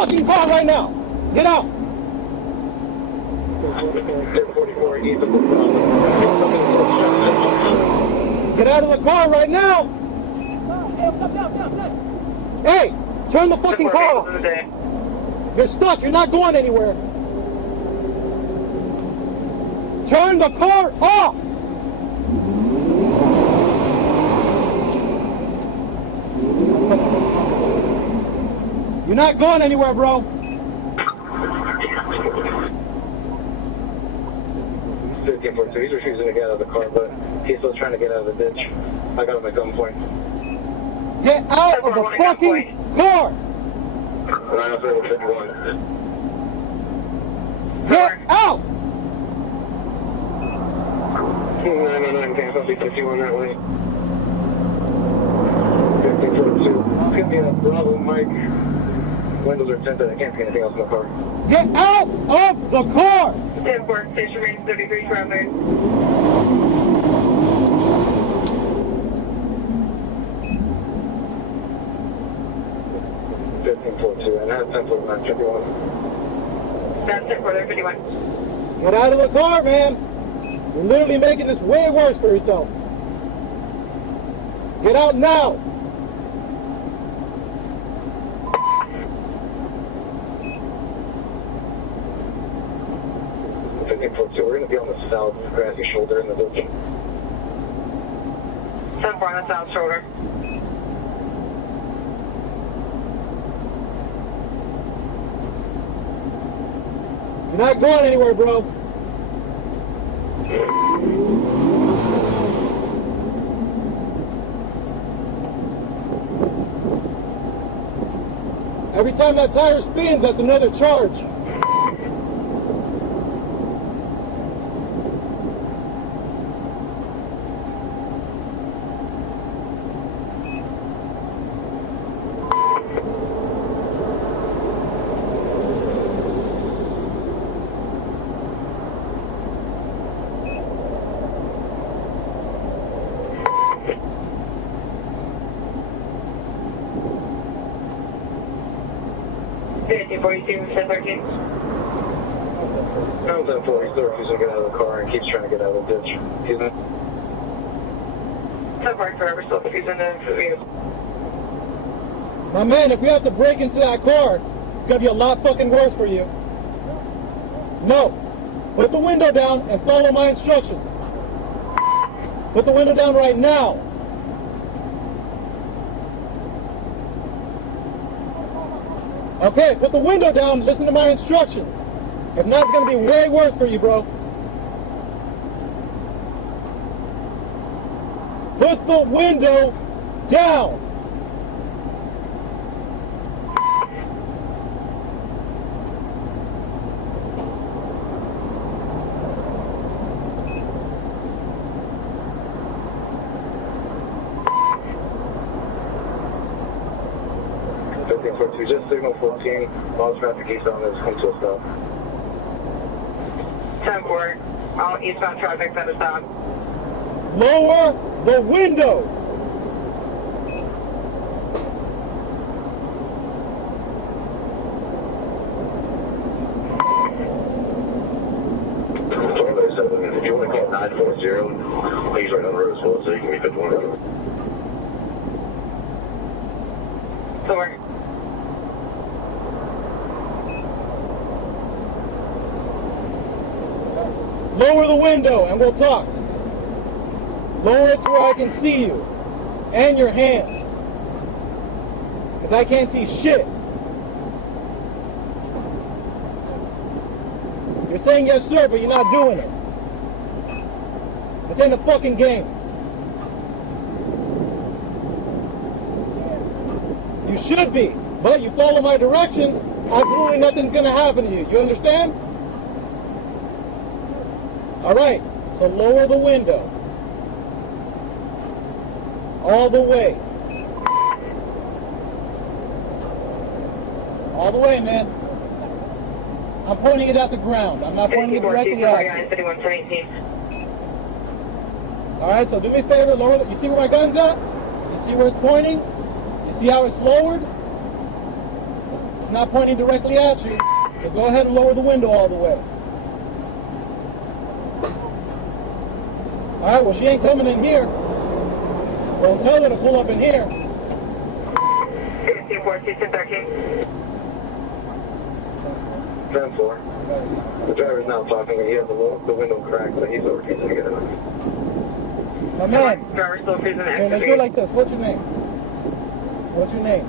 fucking car right now! Get out! Get out of the car right now! Hey! Turn the fucking car off! You're stuck, you're not going anywhere! Turn the car off! You're not going anywhere, bro. He's refusing to get out of the car, but he's still trying to get out of the ditch. I got him at gunpoint. Get out of the fucking car! 90751. Get out! 909, Tampa, 51 that way. 1542. It's gonna be a Bravo, Mike. Windows are tinted. I can't see anything else in the car. Get out of the car! 10-4, station range 33 surrounded. 1542, and that's 1049, 51. That's 10-4, 51. Get out of the car, man! You're literally making this way worse for yourself. Get out now! So we're going to be on the south grassy shoulder in the ditch. 10-4 on the south shoulder. You're not going anywhere, bro. Every time that tire spins, that's another charge. He's still refusing to get out of the car and keeps trying to get out of the ditch. He's not. 10-4 forever, still refusing to view. My man, if we have to break into that car, it's gonna be a lot fucking worse for you. No. Put the window down and follow my instructions. Put the window down right now. Okay, put the window down, listen to my instructions. If not, it's gonna be way worse for you, bro. Put the window down. Just signal 14, all traffic eastbound has come to a stop. 10-4. All eastbound traffic at a stop. Lower the window. If you want to call 940, please write on the road as well so you can be 51. Sorry. Lower the window and we'll talk. Lower it to where I can see you and your hands. Because I can't see shit. You're saying yes sir, but you're not doing it. This ain't a fucking game. You should be, but you follow my directions, absolutely nothing's gonna happen to you. You understand? Alright, so lower the window. All the way. All the way, man. I'm pointing it at the ground. I'm not pointing it directly at you. 5118. Alright, so do me a favor, lower the, you see where my gun's at? You see where it's pointing? You see how it's lowered? It's not pointing directly at you. So go ahead and lower the window all the way. Alright, well she ain't coming in here. Well tell her to pull up in here. 15-4, 10-4. The driver's now talking and he has the window cracked, but he's over here to get it. My man. Driver still freezing Okay, let's do it like this. What's your name? What's your name?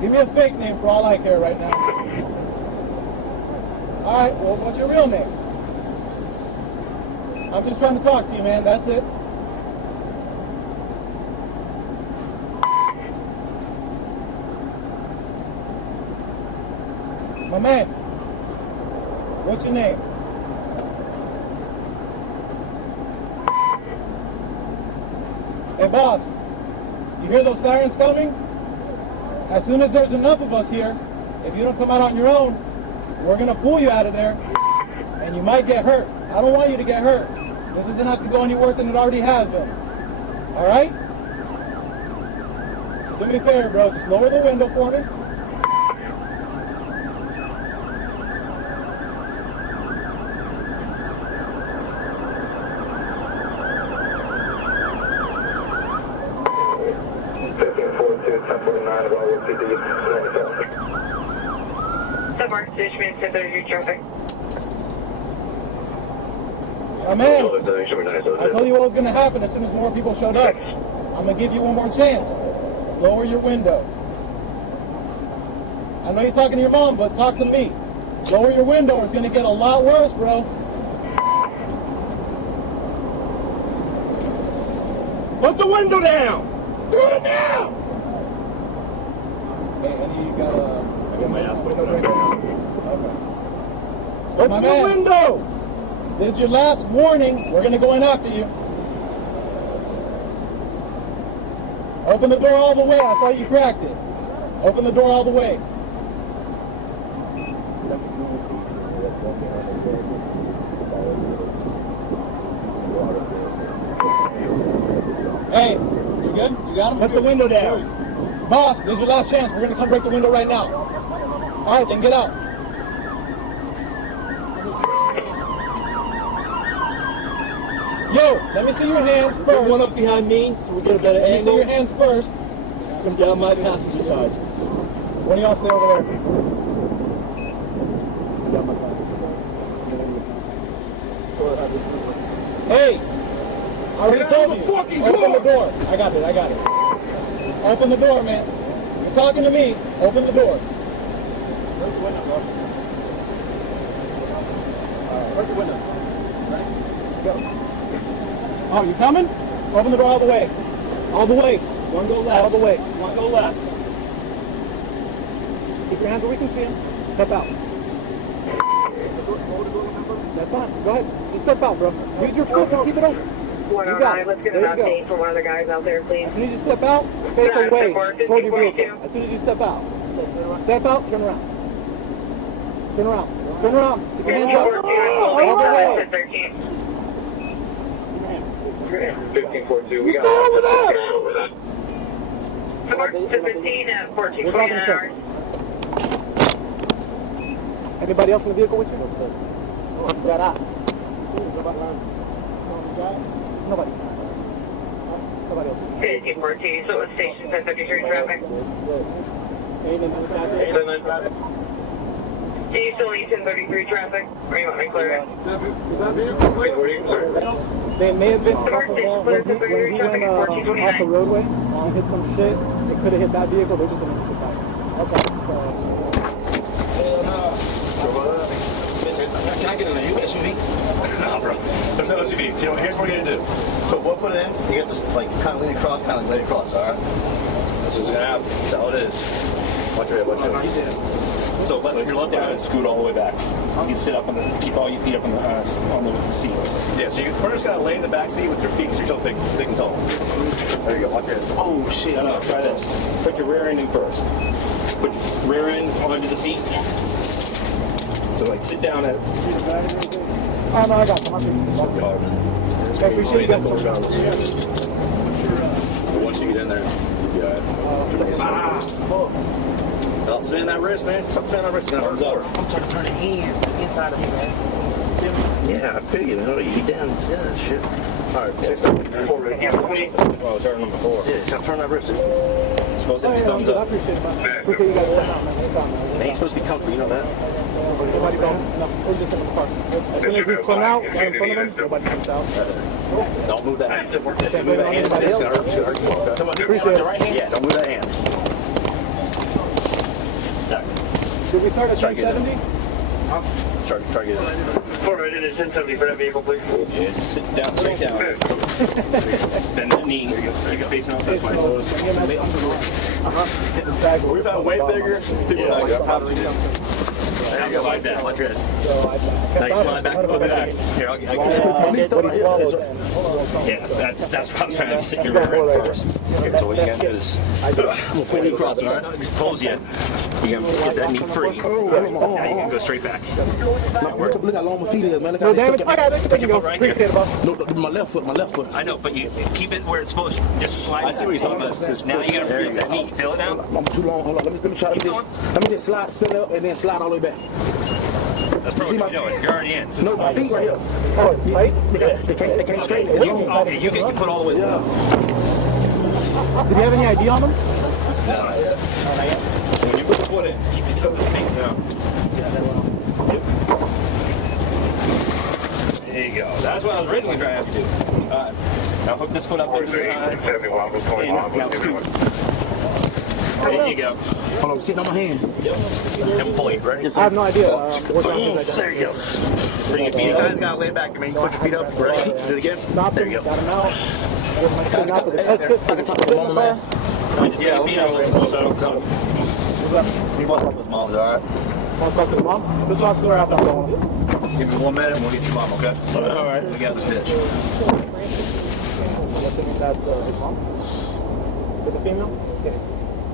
Give me a fake name for all I care right now. Alright, well, what's your real name? I'm just trying to talk to you, man. That's it. My man. What's your name? Hey, boss. You hear those sirens coming? As soon as there's enough of us here, if you don't come out on your own, we're going to pull you out of there, and you might get hurt. I don't want you to get hurt. This doesn't have to go any worse than it already has been. All right? So do me a favor, bro. Just lower the window for me. Traffic. Oh, man, I told you what was going to happen as soon as more people showed up. I'm going to give you one more chance. Lower your window. I know you're talking to your mom, but talk to me. Lower your window. It's going to get a lot worse, bro. Put the window down. Do it now. Hey, Eddie, you got I got my ass window right now. Okay. Open the window! This is your last warning. We're going to go in after you. Open the door all the way. I saw you cracked it. Open the door all the way. Hey, you good? You got him? Put the window down. Boss, this is your last chance. We're going to come break the window right now. All right, then get out. Yo, let me see your hands first. One up behind me, so we get a better Let me see angle. your hands first. Come down my passenger side. One of y'all stay over there. Down my passenger side. Hey, already Get out told of the you. fucking Open car. the door. I got it. Open the door, man. You're talking to me. Open the door. Where's the window, bro? Where's the window? Ready? Go. Oh, you coming? Open the door all the way. All the way. One go left. All the way. One go left. Keep your hands where we can see them. Step out. That's fine. Go ahead. Just step out, bro. Use your foot and keep it open. You got 109, it. let's get There an you go. update from one of the guys out there, please. As soon as you step out, face Yeah, away support, toward your 1542. vehicle. As soon as you step out. Step out, turn around. Turn around. Turn around. Keep your hands up. All the way. 13. 1542. We got Stay over there. Support to 15 at We're talking 1429 to hours. Anybody else in the vehicle with you? Got out. Nobody. Nobody else. 1514, so it's station 1053 traffic. Do you still need 1033 traffic? Or you want me to clear it? Is that vehicle clear? They may have been Sorry, off of, station when clear, he went 1033 off traffic, the roadway, he hit some shit. It could have hit that vehicle. They just didn't see the fire. Okay. Can I get in a SUV? No, bro. There's no SUV. You know, here's what we're gonna do. So we'll put it in. You get this, like, kind of lean across, kind of lay across, all right? This is gonna happen. That's how it is. Watch your head, watch your head. So let your left down and scoot all the way back. You can sit up and keep all your feet up on the seats. Yeah, so we're just gonna lay in the back seat with your feet so you're big and tall. There you go, watch your head. Oh shit, no, try this. Put your rear end in first. Put your rear end onto the seat. So like sit down at. Oh no, I got them. Okay, appreciate you guys. Once you get in there, you'll be alright. Stop spinning that wrist, man. Stop spinning that wrist. Now, arms up. I'm trying to turn it inside of me, man. Yeah, I figured. You know, you down. Yeah, shit. All right, 6 seconds. Oh, turn number 4. Yeah, turn that wrist. It's supposed to be thumbs I up. appreciate it, man. Appreciate you guys working out, man. Anytime, man. They ain't supposed to be comfortable, you know that? Nobody going? No, we're just in the park. As soon as we come out, right in front of them, nobody comes out. Don't move that hand. Can't Move blame that it on hand. anybody It's else. gonna hurt you. Come on, Appreciate it. right hand. Yeah, don't move that hand. Did we start at Try to get 1070? Try to get it. Forward it is 1070 for that vehicle, please. Yeah, sit down, straight down. Bend that knee. You can face out this way. We've had way bigger people that got problems. There you go, like that. Watch your head. Now you slide back a little bit back. Here, I'll get it. Yeah, that's what I'm trying to sit your rear end first. Here, so what you gotta do is, I'm gonna pull you across, all right? Pulls you. You're gonna get that knee free. Now you can go straight back. Look how long my feet is, man. Look how No they damage. stuck I in. got it. There you go. Right here. Appreciate it, boss. No, my left foot. I know, but you keep it where it's supposed to. Just slide. I see what you're talking about. Now you gotta free that knee. Feel it now? I'm too long. Hold on. Let me try to just. Let me just slide, spin up, and then slide all the way back. That's probably what you're doing. You're already in. No, my feet right here. Oh, it's tight? They can't straighten it. Okay, you get your foot all the way down. Did you have any ID on them? When you put the foot in, keep your toes face down. There you go. That's what I was originally trying to have you do. Alright. Now hook this foot up into the eye. Now scoot. There you go. Hold on, I'm sitting on my hand. Yep. And pull it. Ready? I have no idea. There you go. Bring your feet up. You guys gotta lay back. I mean, put your feet up. Ready? Do it again. Stop There them. you go. Got them out. Get my shit out. Let's put I can talk to mama, man. Just take your feet out a little closer. I don't come. He wants up his mom's, all right? Want to talk to the mom? Let's talk to her after I'm going. Give me 1 minute and we'll get your mom, okay? All right. We got this ditch. I'm assuming that's his mom. Is it female? Okay.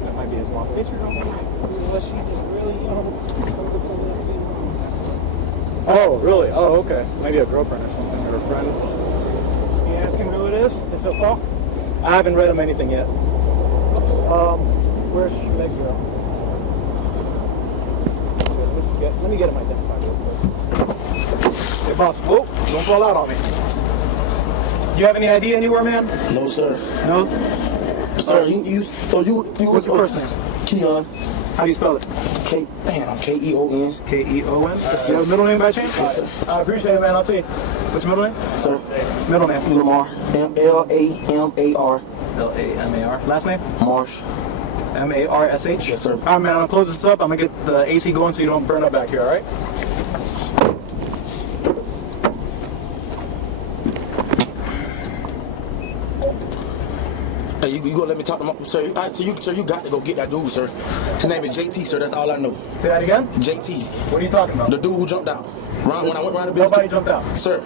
That might be his mom. Get your mom. Unless she just really, Oh, really? Oh, okay. So maybe a girlfriend or something, or a friend. Can you ask him who it is, if he'll talk? I haven't read him anything yet. Where's Schmegler? Let me get him identified real quick. Hey, boss. Whoa, don't fall out on me. You have any ID anywhere, man? No, sir. No? Sir, you What's your first name? Keon. How How do you spell it? K-E-O-N. K-E-O-N? You have a middle name by chance? Yes, sir. I appreciate it, man. I'll see. What's your middle name? Sir. Middle name. Lamar. M-L-A-M-A-R. L-A-M-A-R. Last name? Marsh. M-A-R-S-H? Yes, sir. All right, man. I'm gonna close this up. I'm gonna get the AC going so you don't burn up back here, all right? Hey, you gonna let me talk to my sir? All right, sir, you got to go get that dude, sir. His name is JT, sir. That's all I know. Say that again? JT. What are you talking about? The dude who jumped out. When I went around the building. Nobody jumped out. Sir.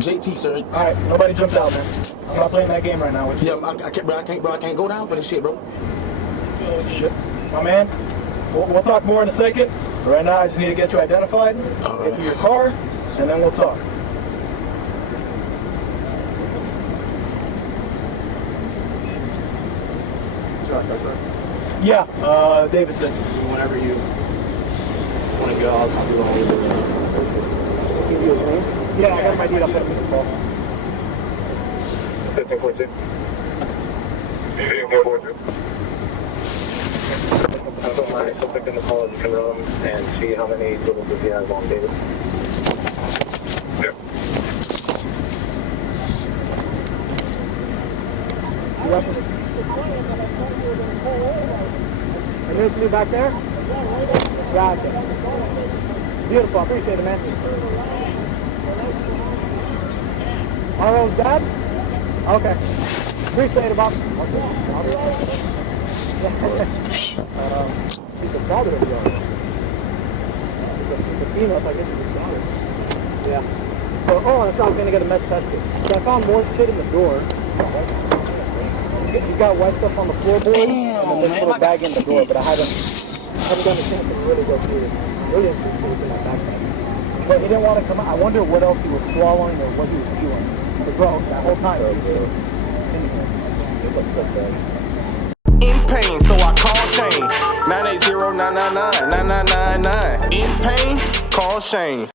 JT, sir. All right, nobody jumped out, man. I'm not playing that game right now with you. Yeah, I can't go down for this shit, bro. Shit. My man, we'll talk more in a second. Right now, I just need to get you identified, get you your car, and then we'll talk. Yeah, Davidson. Whenever you want to go, I'll do the whole Give you his name? Yeah, I got my deed up there. 1542. 1542. I put my suspect in the call as you can run and see how many littles he has on David. Yeah. Initially back there? Gotcha. Beautiful, I appreciate it, man. Our dad? Okay. Appreciate it, Bob. He's the father of yours. He's a female, so I guess he's his daughter. Yeah. So, that's not going to get a meth tested. So I found more shit in the door. He's got white stuff on the floorboard, and then this little bag in the door, but I haven't done a chance to really go through it. Really interested in that backpack. But he didn't want to come out. I wonder what else he was swallowing or what he was doing. But bro, that whole time he was in pain, so I call Shane. 980-999-9999. In pain, call Shane.